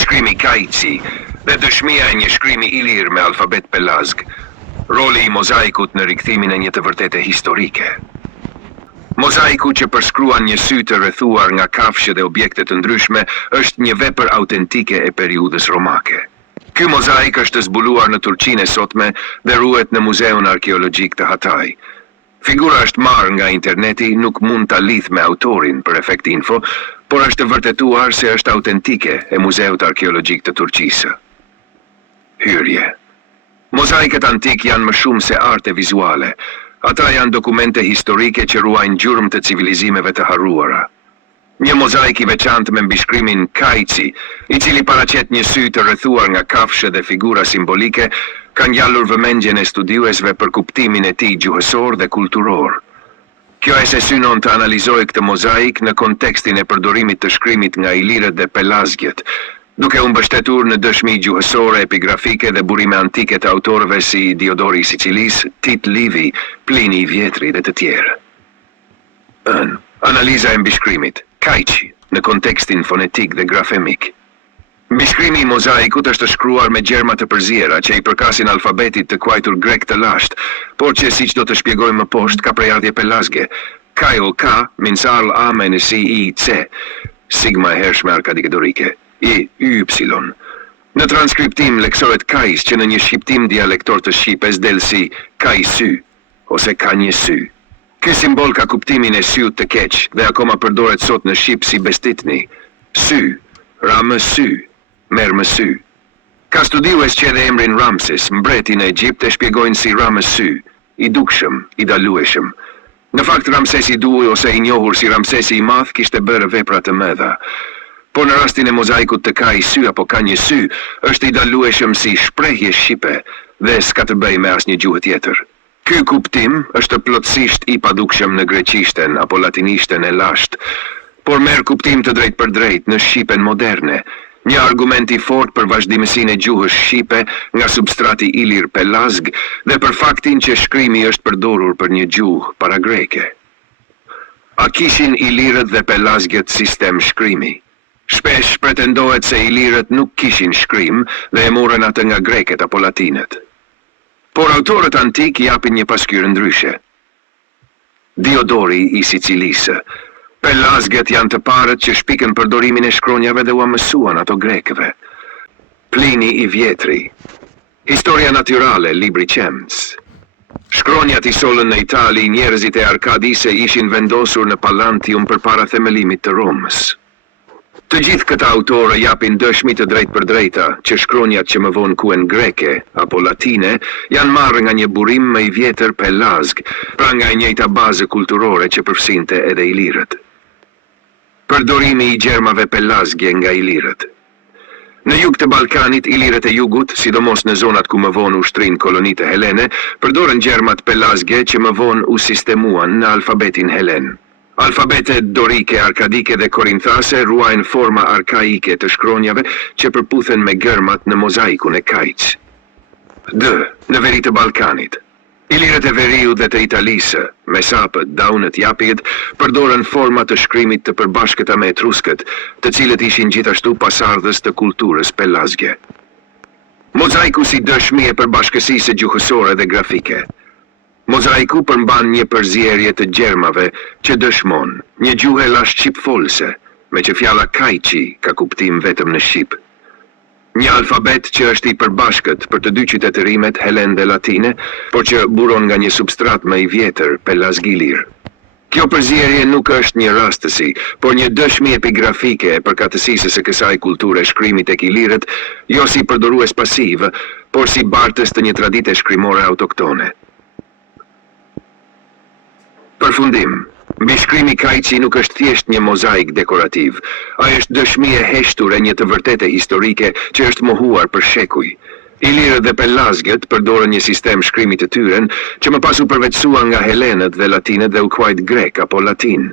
Mbishkrimi Kajci dhe dëshmia e një shkrimi i lirë me alfabet pelazg. Roli i mozaikut në rikthimin e një të vërtete historike. Mozaiku që përshkruan një sy të rrethuar nga kafshë dhe objekte të ndryshme është një vepër autentike e periudhës romake. Ky mozaik është zbuluar në Turqinë e sotme dhe ruhet në Muzeun Arkeologjik të Hatay. Figura është marrë nga interneti, nuk mund ta lidh me autorin për efekt info, por është vërtetuar se është autentike e Muzeut Arkeologjik të Turqisë. Hyrje. Mozaiket antik janë më shumë se arte vizuale. Ata janë dokumente historike që ruajnë gjurmë të civilizimeve të harruara. Një mozaik i veçantë me mbishkrimin Kajci, i cili paraqet një sy të rrethuar nga kafshë dhe figura simbolike, ka ngjallur vëmendjen e studiuesve për kuptimin e tij gjuhësor dhe kulturor. Kjo e se synon të analizoj këtë mozaik në kontekstin e përdorimit të shkrimit nga ilirët dhe pelazgjet, duke u mbështetur në dëshmi gjuhësore, epigrafike dhe burime antike të autorëve si Diodori i Sicilis, Tit Livi, Plini i Vjetri dhe të tjerë. Analiza e mbishkrimit Kajci në kontekstin fonetik dhe grafemik. Mbishkrimi i mozaikut është shkruar me gjerma të përziera që i përkasin alfabetit të kuajtur grek të lashtë, por që siç do të shpjegojmë më poshtë ka prejardhje pelazge. Kajl K, Minsal A me në si I C, sigma e hershme arkadike dorike, I Y. Në transkriptim leksohet Kajs që në një shqiptim dialektor të Shqipes del si Kajsy ose ka një sy. Ky simbol ka kuptimin e syut të keq dhe akoma përdoret sot në Shqip si bestitni. Sy, Ramesy, Mermesy. Ka studiues që edhe emrin Ramses, mbreti në Egjipt, e shpjegojnë si Ramesy, i dukshëm, i dalueshëm. Në fakt Ramsesi II ose i njohur si Ramsesi i Madh kishte bërë vepra të mëdha. Por në rastin e mozaikut të Kajsy apo ka një sy, është i dalueshëm si shprehje shqipe dhe s'ka të bëjë me asnjë gjuhë tjetër. Ky kuptim është plotësisht i padukshëm në greqishten apo latinishten e lashtë, por merr kuptim të drejt për drejt në shqipen moderne, një argument i fortë për vazhdimësinë e gjuhës shqipe nga substrati ilir pelazg dhe për faktin që shkrimi është përdorur për një gjuhë para greke. A kishin ilirët dhe pelazgjet sistem shkrimi? Shpesh pretendohet se ilirët nuk kishin shkrim dhe e morën atë nga greket apo latinët. Por autorët antik japin një pasqyrë ndryshe. Diodori i Sicilisë. Pelazgjet janë të parët që shpikën përdorimin e shkronjave dhe u mësuan ato grekëve. Plini i Vjetri. Historia natyrale, libri Qems. Shkronjat i solën në Itali, njerëzit e Arkadise ishin vendosur në Pallantium përpara themelimit të Romës. Të gjithë këta autorë japin dëshmi të drejt për drejta që shkronjat që më vonë quhen greke apo latine janë marrë nga një burim më i vjetër pelazg, pra nga e njëjta bazë kulturore që përfshinte edhe ilirët. Përdorimi i gjermave pelazgje nga ilirët. Në jug të Ballkanit, ilirët e jugut, sidomos në zonat ku më vonë ushtrinë kolonitë helene, përdorën gjermat pelazgje që më vonë u sistemuan në alfabetin helen. Alfabetet dorike, arkadike dhe korinthase ruajnë forma arkaike të shkronjave që përputhen me gërmat në mozaikun e Kajc. Në veri të Ballkanit. Ilirët e veriut dhe të Italisë, mesapët, daunët, japjet, përdorën forma të shkrimit të përbashkëta me etruskët, të cilët ishin gjithashtu pasardhës të kulturës pelazgje. Mozaiku si dëshmi e përbashkësisë gjuhësore dhe grafike. Mozaiku përmban një përzierje të gjermave që dëshmon një gjuhë lashtë shqipfolse, me që fjala Kajci ka kuptim vetëm në Shqip. Një alfabet që është i përbashkët për të dy qytetërimet helen dhe latine, por që buron nga një substrat më i vjetër, pelazgilir. Kjo përzierje nuk është një rastësi, por një dëshmi epigrafike e përkatësisë së kësaj kulture shkrimit tek ilirët, jo si përdorues pasiv, por si bartës të një tradite shkrimore autoktone. Përfundim, mbishkrimi Kajci nuk është thjesht një mozaik dekorativ, ai është dëshmi e heshtur e një të vërtete historike që është mohuar për shekuj. Ilirët dhe pelazgjet përdorën një sistem shkrimi të tyre që më pas u përveçsua nga helenët dhe latinët dhe u quajt grek apo latin.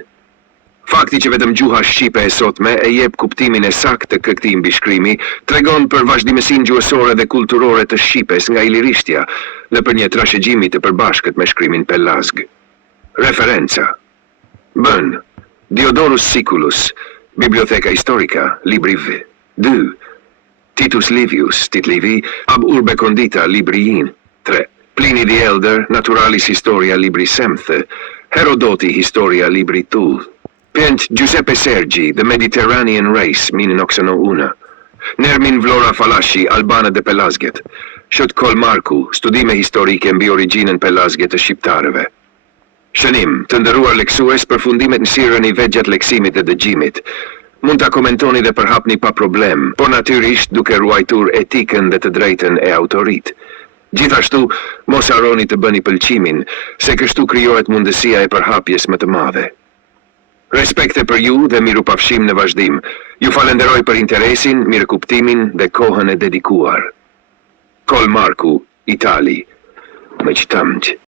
Fakti që vetëm gjuha shqipe e sotme e jep kuptimin e saktë të këtij mbishkrimi tregon për vazhdimësinë gjuhësore dhe kulturore të shqipes nga ilirishtja dhe për një trashëgjimi të përbashkët me shkrimin pelazg. Referenca. Diodorus Siculus, Bibliotheca Historica, libri V. 2. Titus Livius, titli i vi, Ab Urbe Condita, libri i 3. Pliny the Elder, Naturalis Historia, libri 7. Herodoti, Historia, libri 2. Pent Giuseppe Sergi, The Mediterranean Race, 1901. Nermin Vlora Falasci, Albana de Pelasget. Shët Kol Marku, studime historike mbi origjinën pelasge të shqiptarëve. Shënim, të nderuar leksues, përfundimet nxirren i vet gjatë leksimit dhe dëgjimit. Mund ta komentoni dhe përhapni pa problem, por natyrisht duke ruajtur etikën dhe të drejtën e autorit. Gjithashtu, mos harroni të bëni pëlqimin, se kështu krijohet mundësia e përhapjes më të madhe. Respekte për ju dhe mirupafshim në vazhdim. Ju falenderoj për interesin, mirëkuptimin dhe kohën e dedikuar. Kol Marku, Itali. Më qëtëmq.